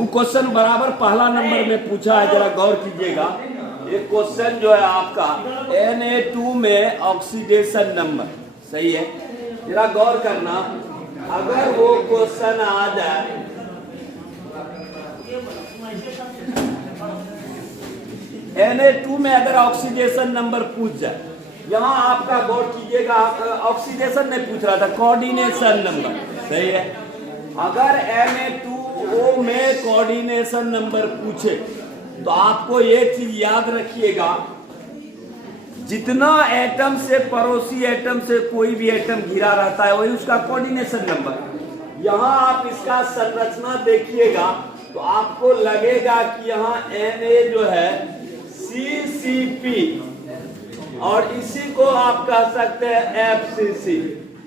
वो क्वेश्चन बराबर पहला नंबर में पूछा है, जरा गौर कीजिएगा। एक क्वेश्चन जो है आपका Na2 में ऑक्सीडेशन नंबर, सही है, जरा गौर करना। अगर वो क्वेश्चन आ जाए Na2 में अगर ऑक्सीडेशन नंबर पूछ जाए, यहाँ आपका गौर कीजिएगा, ऑक्सीडेशन नहीं पूछ रहा था, कोऑर्डिनेशन नंबर, सही है। अगर Na2O में कोऑर्डिनेशन नंबर पूछे तो आपको एक चीज याद रखिएगा, जितना एटम से पड़ोसी एटम से कोई भी एटम घिरा रहता है वही उसका कोऑर्डिनेशन नंबर। यहाँ आप इसका संरचना देखिएगा तो आपको लगेगा कि यहाँ Na जो है CCP और इसी को आप कह सकते हैं FCC,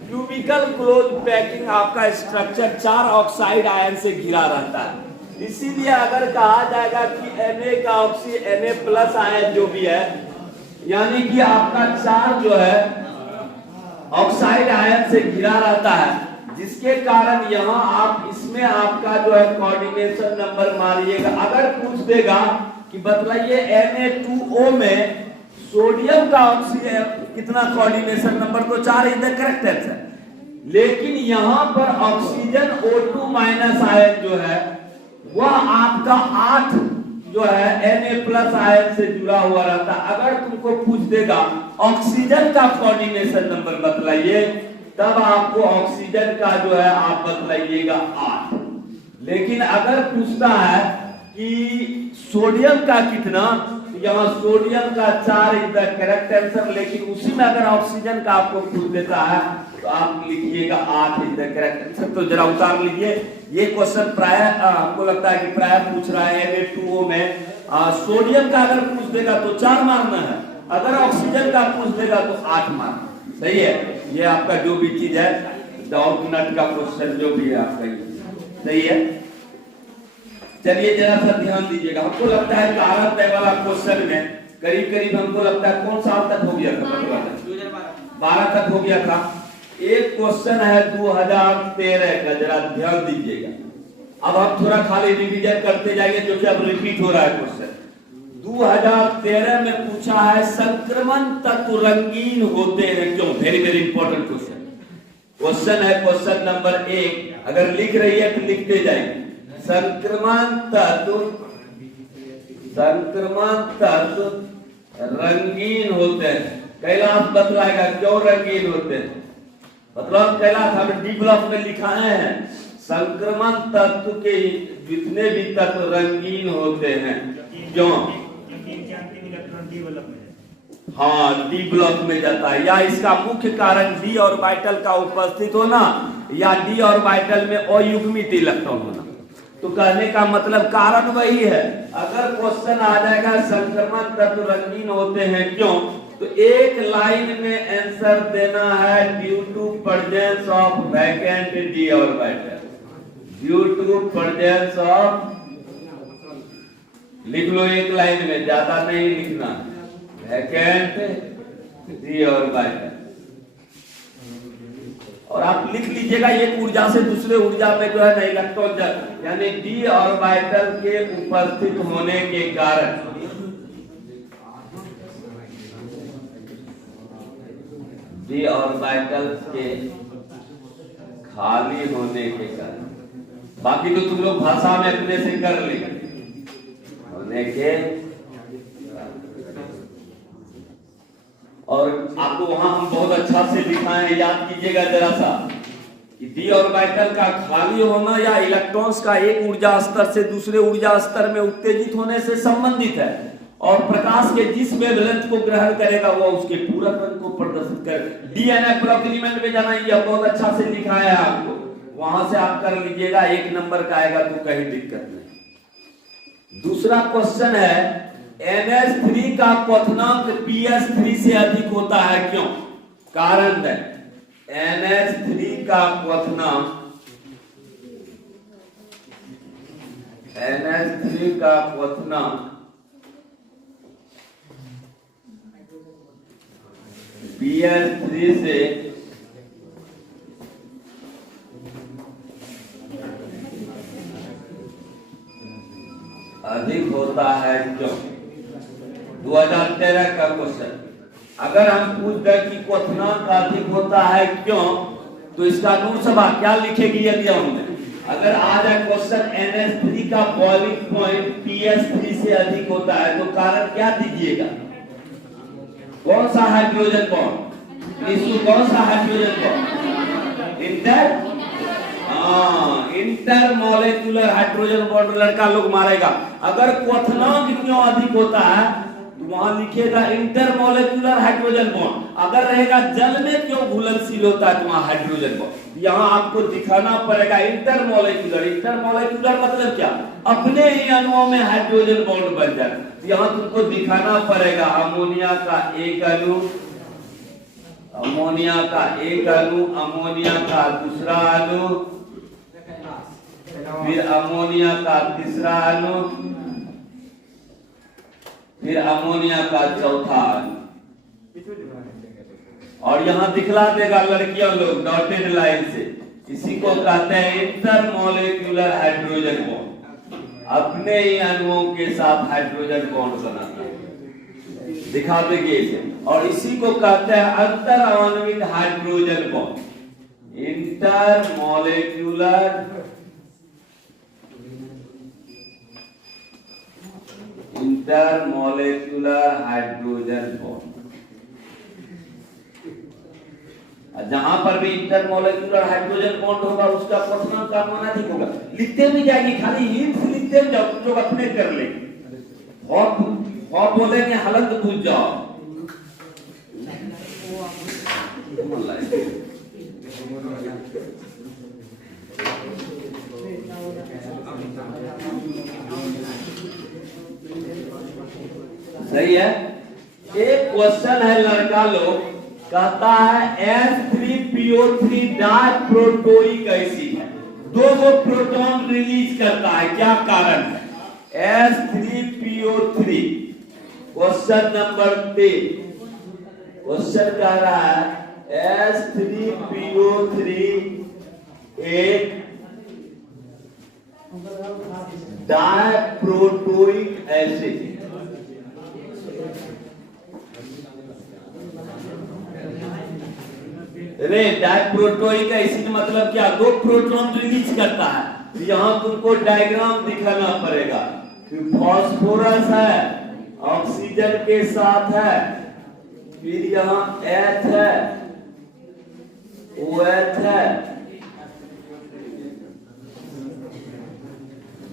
क्यूबिकल क्लोज पैकिंग। आपका स्ट्रक्चर 4 ऑक्साइड आयन से घिरा रहता है। इसीलिए अगर कहा जाएगा कि Na का ऑक्सी Na प्लस आयन जो भी है, यानी कि आपका 4 जो है ऑक्साइड आयन से घिरा रहता है, जिसके कारण यहाँ आप इसमें आपका जो है कोऑर्डिनेशन नंबर मारिएगा। अगर पूछ देगा कि बतलाइए Na2O में सोडियम का ऑक्सीजन कितना कोऑर्डिनेशन नंबर, तो 4 इज द करेक्ट आंसर। लेकिन यहाँ पर ऑक्सीजन O2 माइनस आयन जो है वह आपका 8 जो है Na प्लस आयन से जुड़ा हुआ रहता है। अगर तुमको पूछ देगा ऑक्सीजन का कोऑर्डिनेशन नंबर बतलाइए, तब आपको ऑक्सीजन का जो है आप बतलाइएगा 8। लेकिन अगर पूछता है कि सोडियम का कितना, यहाँ सोडियम का 4 इज द करेक्ट आंसर। लेकिन उसी में अगर ऑक्सीजन का आपको पूछ देता है तो आप लिखिएगा 8 इज द करेक्ट आंसर। तो जरा उतार लीजिए। ये क्वेश्चन प्राय हमको लगता है कि प्राय पूछ रहा है Na2O में सोडियम का अगर पूछ देगा तो 4 मारना है, अगर ऑक्सीजन का पूछ देगा तो 8 मारना, सही है। ये आपका जो भी चीज है, डाउट नट का क्वेश्चन जो भी है आपका, सही है। चलिए जरा सा ध्यान दीजिएगा। हमको लगता है कारण तय वाला क्वेश्चन में करीब करीब हमको लगता है कौन साल तक हो गया था, 2012 तक हो गया था। एक क्वेश्चन है 2013 का, जरा ध्यान दीजिएगा। अब हम थोड़ा खाली रिवीजन करते जाएंगे जो कि अब रिपीट हो रहा है क्वेश्चन। 2013 में पूछा है संक्रमण तत्व रंगीन होते हैं क्यों? Very very important question. Question है क्वेश्चन नंबर 1, अगर लिख रही है तो लिखते जाएंगे। संक्रमण तत्व रंगीन होते हैं। कैलाश बतलाएगा क्यों रंगीन होते हैं। मतलब कैलाश हम डी ब्लॉक में लिखाए हैं, संक्रमण तत्व के जितने भी तत्व रंगीन होते हैं क्यों? हाँ, डी ब्लॉक में जाता है, या इसका मुख्य कारण डी ऑर्बिटल का उपस्थित होना या डी ऑर्बिटल में अयुग्मित इलेक्ट्रॉन होना। तो कहने का मतलब कारण वही है। अगर क्वेश्चन आ जाएगा संक्रमण तत्व रंगीन होते हैं क्यों, तो एक लाइन में आंसर देना है due to presence of vacant d orbital. Due to presence of, लिख लो एक लाइन में, ज्यादा नहीं लिखना, वैकेंट डी ऑर्बिटल। और आप लिख लीजिएगा एक ऊर्जा से दूसरे ऊर्जा में जो है ना इलेक्ट्रॉन, यानी डी ऑर्बिटल के उपस्थित होने के कारण, डी ऑर्बिटल के खाली होने के कारण। बाकी तो तुम लोग भाषा में अपने से कर लेंगे होने के। और आपको वहां हम बहुत अच्छा से दिखाए हैं, याद कीजिएगा जरा सा, कि डी ऑर्बिटल का खाली होना या इलेक्ट्रॉन्स का एक ऊर्जा स्तर से दूसरे ऊर्जा स्तर में उत्तेजित होने से संबंधित है। और प्रकाश के जिस वेवलेंथ को ग्रहण करेगा वो उसके पूरक रंग को प्रदर्शित करेगा। डीएनए एलिमेंट में जाना, ये बहुत अच्छा से दिखाया है आपको, वहां से आप कर लीजिएगा, 1 नंबर का आएगा तो कहीं दिक्कत नहीं। दूसरा क्वेश्चन है NH3 का क्वथनांक PS3 से अधिक होता है क्यों? कारण है NH3 का क्वथनांक PS3 से अधिक होता है क्यों? 2013 का क्वेश्चन। अगर हम पूछ दे कि क्वथनांक अधिक होता है क्यों, तो इसका अनुसभा क्या लिखेगी यदि हमने? अगर आ जाए क्वेश्चन NH3 का बॉइलिंग पॉइंट pH3 से अधिक होता है तो कारण क्या दीजिएगा? कौन सा हाइड्रोजन बॉन्ड? इसको कौन सा hydrogen bond? Inter molecular hydrogen bond लड़का लोग मारेगा। अगर क्वथनांक क्यों अधिक होता है तो वहां लिखिएगा इंटर मॉलिक्यूलर हाइड्रोजन बॉन्ड। अगर रहेगा जल में क्यों घुलनशील होता है तो वहां हाइड्रोजन बॉन्ड। यहाँ आपको दिखाना पड़ेगा इंटर मॉलिक्यूलर। इंटर मॉलिक्यूलर मतलब क्या? अपने ही अणुओं में हाइड्रोजन बॉन्ड बन जाए। तो यहाँ तुमको दिखाना पड़ेगा अमोनिया का एक अणु, अमोनिया का एक अणु, अमोनिया का दूसरा अणु, फिर अमोनिया का तीसरा अणु, फिर अमोनिया का चौथा अणु। और यहाँ दिखला देगा लड़कियों लोग डॉटेड लाइन से। इसी को कहते हैं इंटरमॉलिक्यूलर हाइड्रोजन बॉन्ड। अपने ही अणुओं के साथ हाइड्रोजन बॉन्ड बनाता है। दिखा देंगे इसे। और इसी को कहते हैं अंतर आणविक hydrogen bond. Intermolecular hydrogen bond. जहां पर भी इंटरमॉलिक्यूलर हाइड्रोजन बॉन्ड होगा उसका क्वथनांक का मान अधिक होगा। लिखते भी जाएंगे, खाली हिंट्स लिखते जाओ, तुम लोग अपने कर लेंगे। और बोलेंगे हालत पूछ जाओ। सही है। एक क्वेश्चन है लड़का लोग कहता है H3PO3 डाइप्रोटोइक एसिड है, दो प्रोटॉन रिलीज करता है, क्या कारण है? H3PO3 question number 3। क्वेश्चन कह रहा है H3PO3 एक डाइप्रोटोइक एसिड। रे डाइप्रोटोइक एसिड मतलब क्या? दो प्रोटॉन रिलीज करता है। यहाँ तुमको डायग्राम दिखाना पड़ेगा। फास्फोरस है, ऑक्सीजन के साथ है, फिर यहाँ H है, OH है।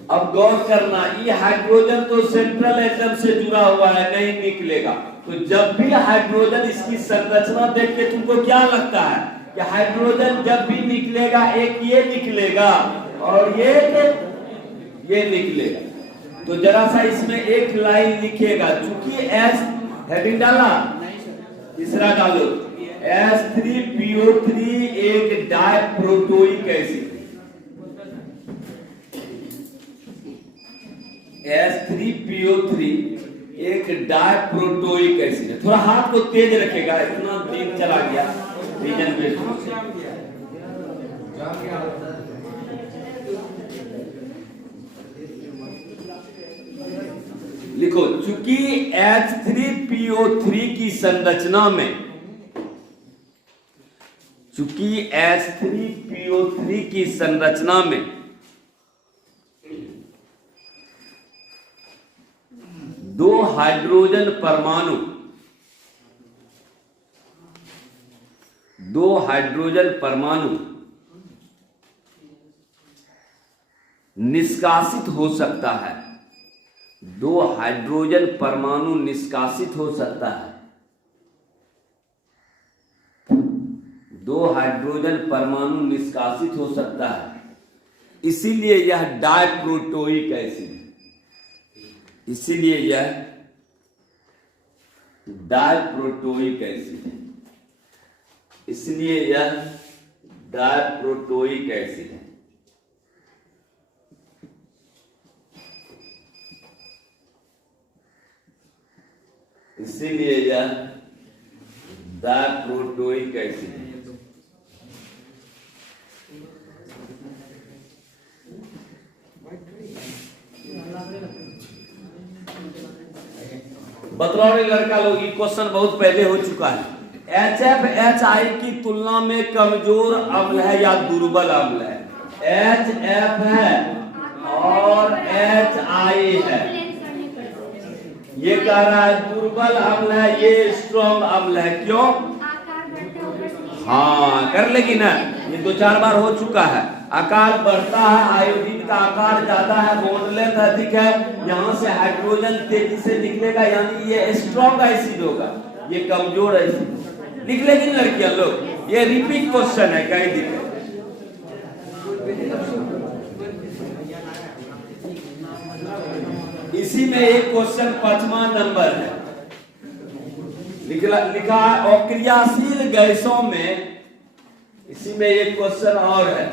अब गौर करना, ये हाइड्रोजन तो सेंट्रल एटम से जुड़ा हुआ है, नहीं निकलेगा। तो जब भी हाइड्रोजन इसकी संरचना देख के तुमको क्या लगता है कि हाइड्रोजन जब भी निकलेगा एक ये निकलेगा और ये निकलेगा। तो जरा सा इसमें एक लाइन लिखिएगा, चूंकि एस हेडिंग डाला, तीसरा डालो H3PO3 एक डाइप्रोटोइक एसिड। H3PO3 एक डाइप्रोटोइक एसिड है। थोड़ा हाथ को तेज रखेगा, इतना दिन चला गया रीजन बेस्ड। लिखो, चूंकि H3PO3 की संरचना में, चूंकि H3PO3 की संरचना में दो हाइड्रोजन परमाणु निष्कासित हो सकता है। दो हाइड्रोजन परमाणु निष्कासित हो सकता है। दो हाइड्रोजन परमाणु निष्कासित हो सकता है, इसीलिए यह डाइप्रोटोइक एसिड है। इसीलिए यह डाइप्रोटोइक एसिड है। इसलिए यह डाइप्रोटोइक एसिड है। इसीलिए यह डाइप्रोटोइक एसिड है। बतलौरी लड़का लोग, ये क्वेश्चन बहुत पहले हो चुका है। HF HI की तुलना में कमजोर अम्ल है या दुर्बल अम्ल है? HF है और HI है, ये कह रहा है दुर्बल अम्ल है, ये स्ट्रॉन्ग अम्ल है। क्यों? हाँ कर लेगी ना, ये 2-4 बार हो चुका है। आकार बढ़ता है, आयोडीन का आकार ज्यादा है, बॉन्ड लेंथ अधिक है, यहाँ से हाइड्रोजन तेजी से निकलेगा, यानी ये स्ट्रॉन्ग एसिड होगा, ये कमजोर एसिड। लिख लेगी लड़कियां लोग, ये रिपीट क्वेश्चन है, कहीं दिक्कत। इसी में एक क्वेश्चन 5वां नंबर है, लिखा है अक्रियाशील गैसों में, इसी में एक क्वेश्चन और है,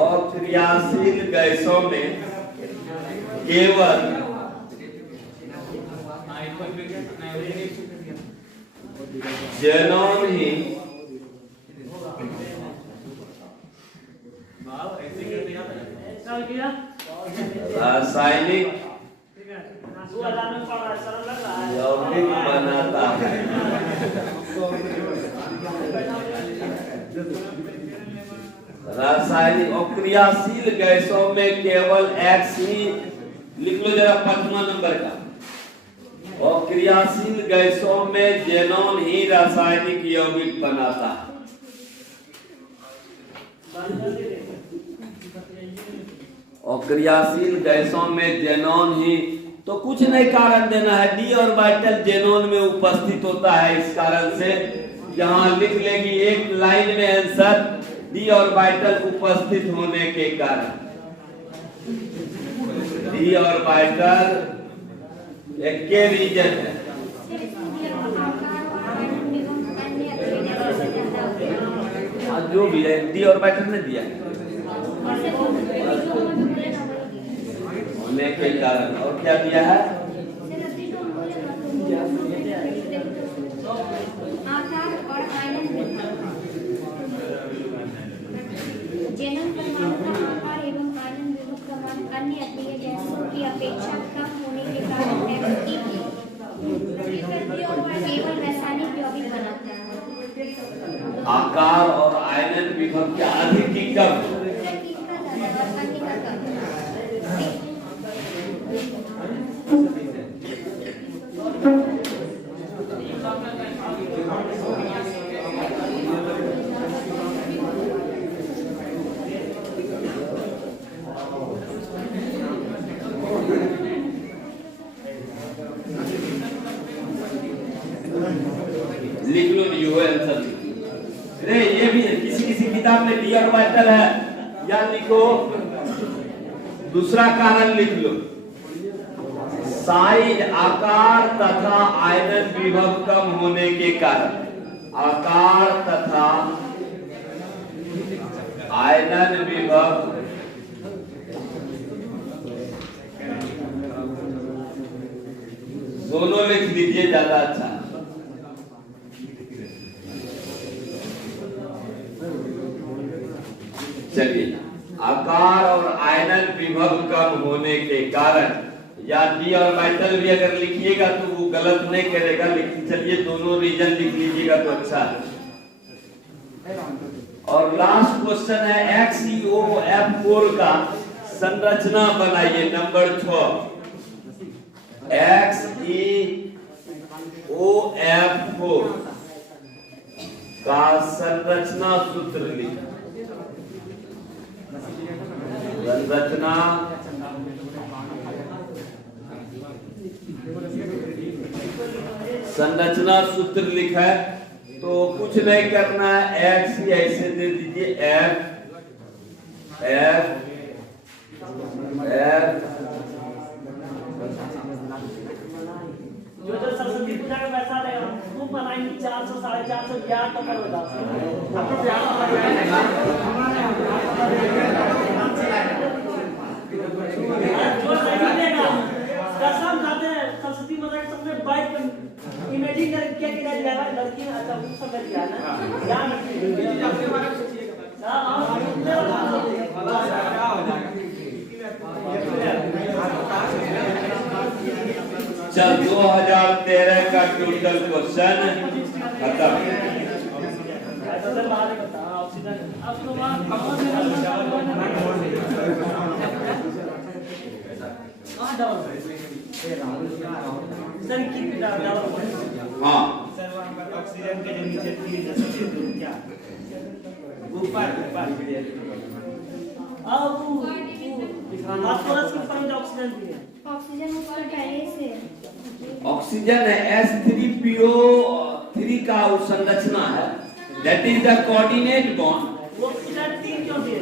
अक्रियाशील गैसों में केवल ज़ेनॉन ही रासायनिक यौगिक बनाता है। रासायनिक अक्रियाशील गैसों में केवल X ही, लिख लो जरा 5वां नंबर का, अक्रियाशील गैसों में ज़ेनॉन ही रासायनिक यौगिक बनाता है। अक्रियाशील गैसों में ज़ेनॉन ही, तो कुछ नहीं कारण देना है, डी ऑर्बिटल ज़ेनॉन में उपस्थित होता है, इस कारण से यहाँ लिख लेगी एक लाइन में आंसर, डी ऑर्बिटल उपस्थित होने के कारण। डी ऑर्बिटल एक के रीजन है, जो भी है डी ऑर्बिटल ने दिया होने के कारण। और क्या दिया है? ज़ेनॉन परमाणु का आकार एवं आयनन विभव क्रमांक अन्य अक्रिय गैसों की अपेक्षा कम होने के कारण केवल रासायनिक यौगिक बनाता है। आकार और आयनन विभव क्या अधिक की कम? लिख लो, ये आंसर। अरे ये भी किसी किताब में डी ऑर्बिटल है, या लिखो दूसरा कारण लिख लो, साइज आकार तथा आयनन विभव कम होने के कारण। आकार तथा आयनन विभव दोनों लिख लीजिए, ज्यादा अच्छा। चलिए, आकार और आयनन विभव कम होने के कारण, या डी ऑर्बिटल भी अगर लिखिएगा तो वो गलत नहीं करेगा, लेकिन चलिए दोनों रीजन लिख लीजिएगा तो अच्छा है। और लास्ट क्वेश्चन है XeOF4 का संरचना बनाइए, नंबर 6। XeOF4 का संरचना सूत्र लिखा। संरचना सूत्र लिखा है, तो कुछ नहीं करना है, X ही ऐसे दे दीजिए, F जो सरस्वती पूजा का पैसा रहेगा खूब बनाएंगे, 400 450 ब्याज तो करोगा। कसम खाते हैं सरस्वती माता के सामने बैठ कर इमेजिन कर क्या किया जाएगा, लड़की अच्छा उस समय किया ना, ध्यान रखिए। चल 2013 का टोटल क्वेश्चन खत्म। हाँ ऑक्सीजन के जो नीचे तीन जैसे क्या ऊपर फास्फोरस की फॉर्म ऑक्सीजन भी है। ऑक्सीजन ऊपर पहले से ऑक्सीजन है H3PO3 का संरचना है, that is the coordinate bond. वो इधर तीन क्यों दिए?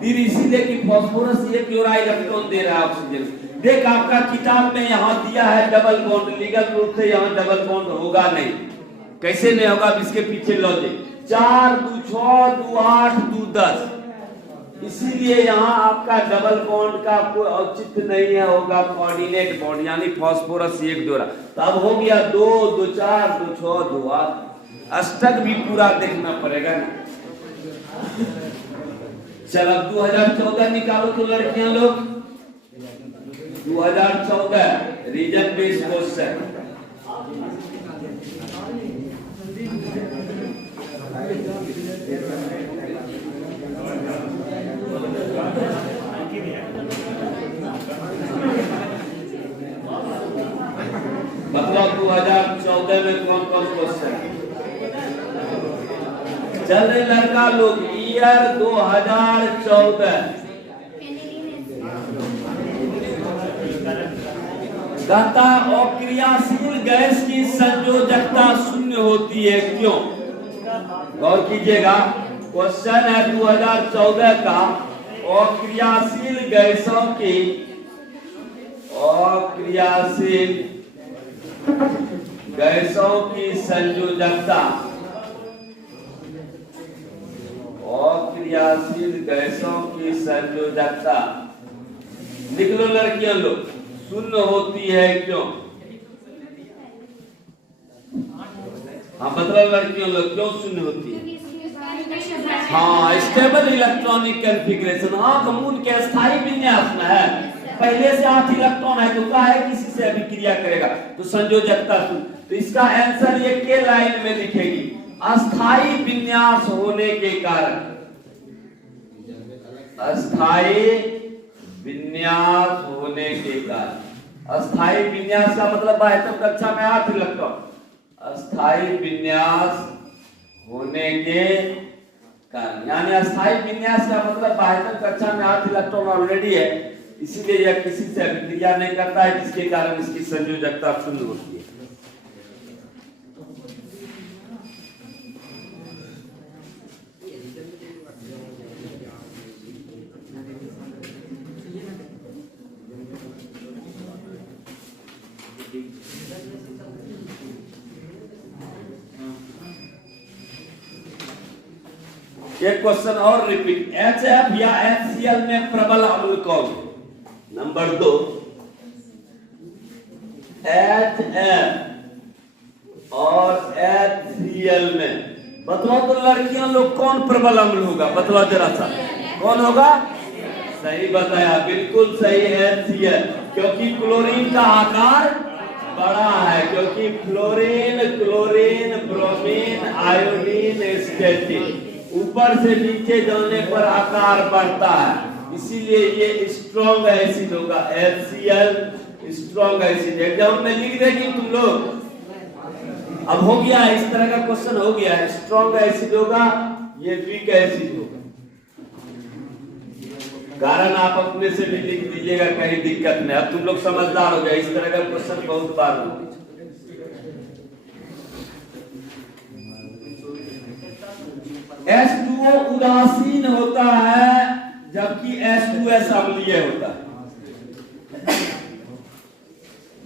फिर इसीलिए कि फास्फोरस एक जोड़ा इलेक्ट्रॉन दे रहा है ऑक्सीजन। देख आपका किताब में यहाँ दिया है डबल बॉन्ड, लीगल रूप से यहाँ डबल बॉन्ड होगा नहीं। कैसे नहीं होगा, इसके पीछे लॉजिक 4 2 6 2 8 2 10, इसीलिए यहाँ आपका डबल बॉन्ड का कोई औचित्य नहीं है, होगा कोऑर्डिनेट बॉन्ड यानी फास्फोरस एक जोड़ा। तब हो गया 2 2 4 2 6 2 8, अष्टक भी पूरा देखना पड़ेगा ना। चल अब 2014 निकालो तो लड़कियां लोग, 2014 रीजन बेस्ड क्वेश्चन। मतलब 2014 में कौन कौन क्वेश्चन चल रहे लड़का लोग? ईयर 2014 कहता अक्रियाशील गैस की संयोजकता शून्य होती है, क्यों? गौर कीजिएगा, क्वेश्चन है 2014 का, अक्रियाशील गैसों की संयोजकता, अक्रियाशील गैसों की संयोजकता निकलो लड़कियां लोग, शून्य होती है, क्यों? हाँ मतलब लड़कियों लोग क्यों शून्य होती है? हाँ स्टेबल इलेक्ट्रॉनिक कॉन्फ़िगरेशन, आंख मूल के स्थायी विन्यास में है, पहले से 8 इलेक्ट्रॉन है तो क्या है किसी से अभिक्रिया करेगा तो संयोजकता शून्य। तो इसका आंसर ये के लाइन में लिखेगी, अस्थाई विन्यास होने के कारण, अस्थाई विन्यास होने के कारण। अस्थाई विन्यास का मतलब बाह्यतम कक्षा में 8 इलेक्ट्रॉन, अस्थाई विन्यास होने के कारण, यानी अस्थाई विन्यास का मतलब बाह्यतम कक्षा में 8 इलेक्ट्रॉन ऑलरेडी है, इसीलिए यह किसी से अभिक्रिया नहीं करता है, जिसके कारण इसकी संयोजकता शून्य होती है। एक क्वेश्चन और रिपीट, HF या HCl में प्रबल अम्ल कौन? नंबर 2, HF और HCl में बतलाओ तो लड़कियां लोग कौन प्रबल अम्ल होगा, बतलाओ जरा सा, कौन होगा? सही बताया, बिल्कुल सही है HCl, क्योंकि क्लोरीन का आकार बड़ा है, क्योंकि fluorine, chlorine, bromine, iodine, statin ऊपर से नीचे जाने पर आकार बढ़ता है, इसीलिए ये स्ट्रॉन्ग एसिड होगा, HCl स्ट्रॉन्ग एसिड। एग्जाम में लिख देगी तुम लोग, अब हो गया इस तरह का क्वेश्चन हो गया, स्ट्रॉन्ग एसिड होगा, ये वीक एसिड होगा। कारण आप अपने से भी लिख दीजिएगा, कहीं दिक्कत नहीं। अब तुम लोग समझदार हो गए, इस तरह का क्वेश्चन बहुत बार होता है। H2O उदासीन होता है जबकि H2S अम्लीय होता है।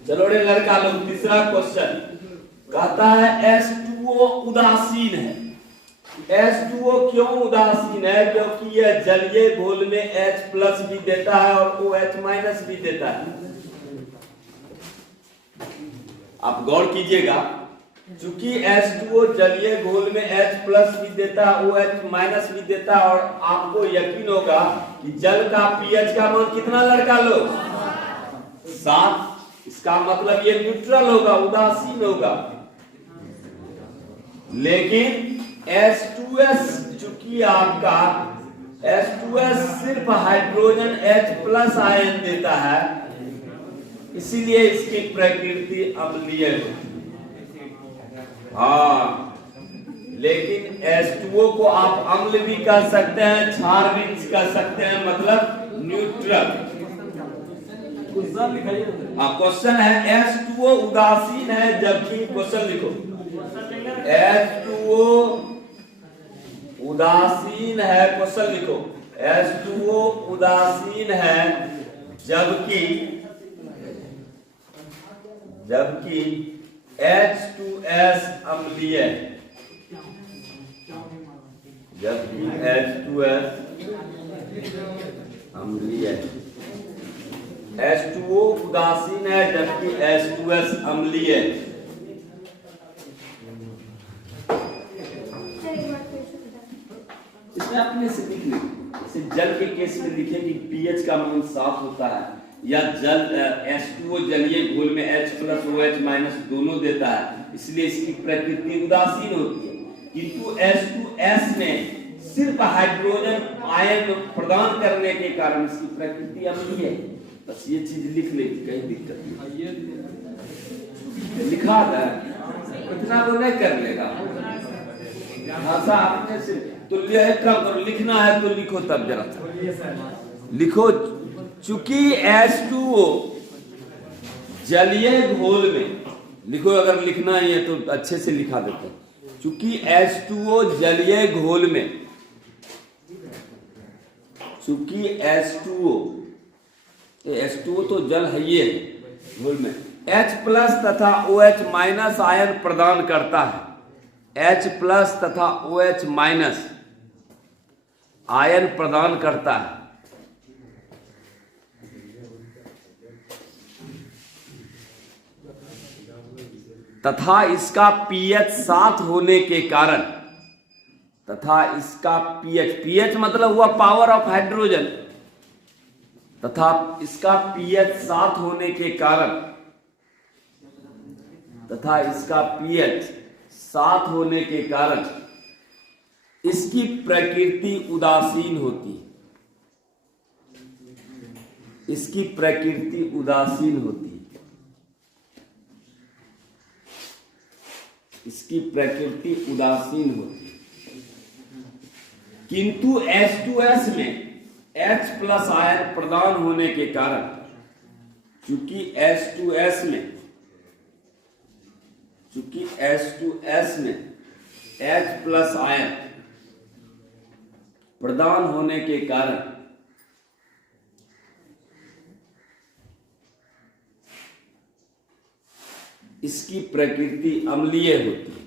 चलो रे लड़का लोग, तीसरा क्वेश्चन कहता है H2O उदासीन है। H2O क्यों उदासीन है? क्योंकि यह जलीय घोल में H+ भी देता है और OH- भी देता है। आप गौर कीजिएगा, चूंकि H2O जलीय घोल में H प्लस भी देता है, OH माइनस भी देता है, और आपको यकीन होगा कि जल का pH का मान कितना लड़का लोग? 7। इसका मतलब ये न्यूट्रल होगा, उदासीन होगा। लेकिन H2S चूंकि आपका H2S सिर्फ हाइड्रोजन H प्लस आयन देता है, इसीलिए इसकी प्रकृति अम्लीय होती है। हाँ, लेकिन H2O को आप अम्ल भी कह सकते हैं, क्षार भी कह सकते हैं, मतलब न्यूट्रल। हाँ, क्वेश्चन है H2O उदासीन है जबकि, क्वेश्चन लिखो, H2O उदासीन है, क्वेश्चन लिखो, H2O उदासीन है जबकि H2S अम्लीय, जबकि H2S अम्लीय। H2O उदासीन है जबकि H2S अम्लीय। इसमें अपने से लिख लें, जैसे जल के केस में लिखे कि pH का मान 7 होता है, या जल H2O जलीय घोल में H प्लस OH माइनस दोनों देता है, इसलिए इसकी प्रकृति उदासीन होती है। किंतु H2S में सिर्फ हाइड्रोजन आयन प्रदान करने के कारण इसकी प्रकृति अम्लीय है। बस ये चीज लिख ले, कहीं दिक्कत नहीं। लिखा था, इतना वो नहीं कर लेगा भाषा अपने से। तो लिखना है तो लिखो, तब जरा लिखो, चूंकि H2O जलीय घोल में, लिखो, अगर लिखना ही है तो अच्छे से लिखा देते हैं। चूंकि H2O जलीय घोल में, चूंकि H2O तो जल है ये घोल में, H प्लस तथा OH माइनस आयन प्रदान करता है। H प्लस तथा OH माइनस आयन प्रदान करता है, तथा इसका pH 7 होने के कारण, तथा इसका pH मतलब हुआ पावर ऑफ हाइड्रोजन, तथा इसका pH 7 होने के कारण, तथा इसका pH 7 होने के कारण इसकी प्रकृति उदासीन होती है। इसकी प्रकृति उदासीन होती है। इसकी प्रकृति उदासीन होती है। किंतु H2S में H प्लस आयन प्रदान होने के कारण, चूंकि H2S में H प्लस आयन प्रदान होने के कारण इसकी प्रकृति अम्लीय होती है।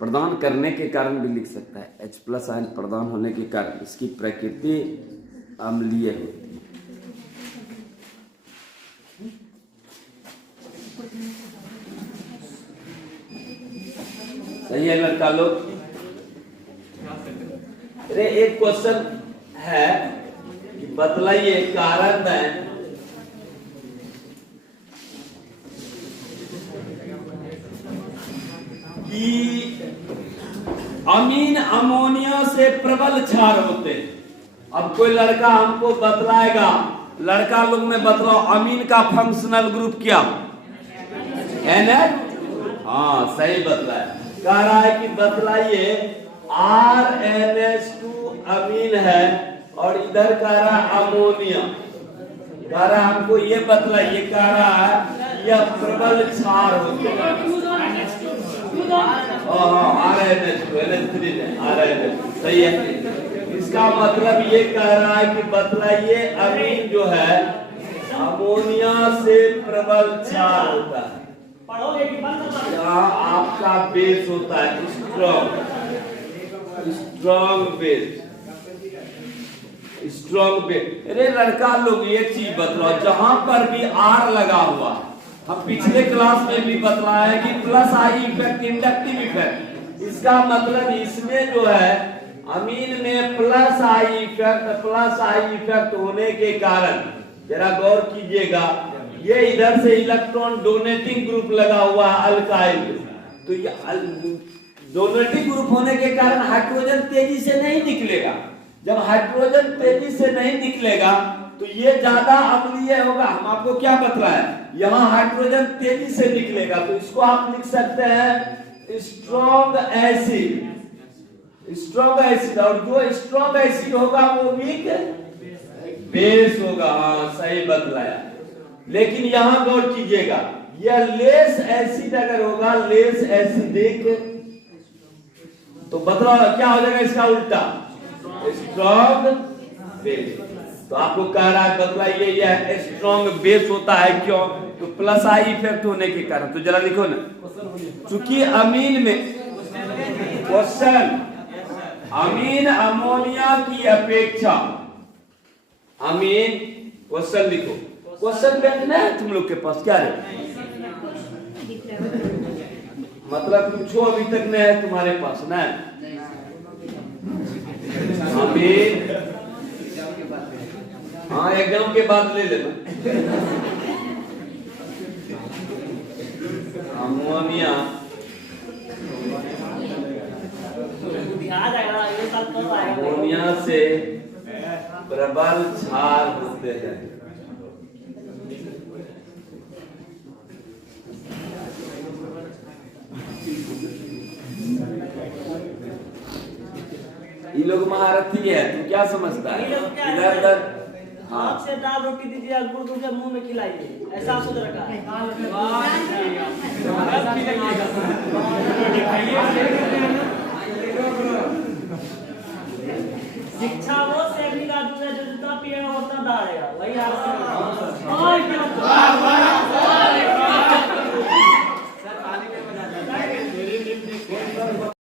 प्रदान करने के कारण भी लिख सकता है, H प्लस आयन प्रदान होने के कारण इसकी प्रकृति अम्लीय होती है। सही है लड़का लोग? अरे एक क्वेश्चन है कि बतलाइए कारण है कि अमीन अमोनिया से प्रबल क्षार होते हैं। अब कोई लड़का हमको बतलाएगा, लड़का लोग में बतलाओ, अमीन का फंक्शनल ग्रुप क्या? NH? हाँ सही बतलाया। कह रहा है कि बतलाइए RNH2 अमीन है और इधर कह रहा है अमोनिया। कह रहा है हमको ये बतलाइए, कह रहा है यह प्रबल क्षार होते हैं। RNH2 सही है। इसका मतलब ये कह रहा है कि बतलाइए अमीन जो है अमोनिया से प्रबल क्षार होता है। यहाँ आपका बेस होता है स्ट्रॉन्ग बेस। अरे लड़का लोग एक चीज बतलाओ, जहां पर भी R लगा हुआ हम पिछले क्लास में भी बतलाया है कि plus I effect inductive effect, इसका मतलब इसमें जो है अमीन में प्लस आई इफेक्ट होने के कारण, जरा गौर कीजिएगा, ये इधर से इलेक्ट्रॉन डोनेटिंग ग्रुप लगा हुआ है अल्काइल, तो ये डोनेटिंग ग्रुप होने के कारण हाइड्रोजन तेजी से नहीं निकलेगा। जब हाइड्रोजन तेजी से नहीं निकलेगा तो ये ज्यादा अम्लीय होगा। हम आपको क्या बतलाया, यहाँ हाइड्रोजन तेजी से निकलेगा, तो इसको आप लिख सकते हैं स्ट्रॉन्ग एसिड, और जो स्ट्रॉन्ग एसिड होगा वो वीक बेस होगा। हाँ सही बतलाया। लेकिन यहाँ गौर कीजिएगा, यह लेस एसिड अगर होगा, लेस एसिडिक, तो बतलाओ क्या हो जाएगा इसका उल्टा, स्ट्रॉन्ग बेस। तो आपको कह रहा है बतलाइए यह स्ट्रॉन्ग बेस होता है क्यों, तो प्लस आई इफेक्ट होने के कारण। तो जरा लिखो ना, चूंकि अमीन में क्वेश्चन, अमीन अमोनिया की अपेक्षा, अमीन क्वेश्चन लिखो, क्वेश्चन बैंक ना है तुम लोग के पास, क्या है मतलब पूछो अभी तक नहीं है तुम्हारे पास ना, अमीन हाँ एग्जाम के बाद ले लेना। अमोनिया अमोनिया से प्रबल क्षार होते हैं। ये लोग महारथी है, तू क्या समझता है? इधर उधर हाथ से दाल रोटी दीजिए, गुड़ के मुंह में खिलाइए, ऐसा सोच रखा है। शिक्षा वो सेवनी का दूध है जो जितना पिएगा उतना दाढ़ेगा, वही हाल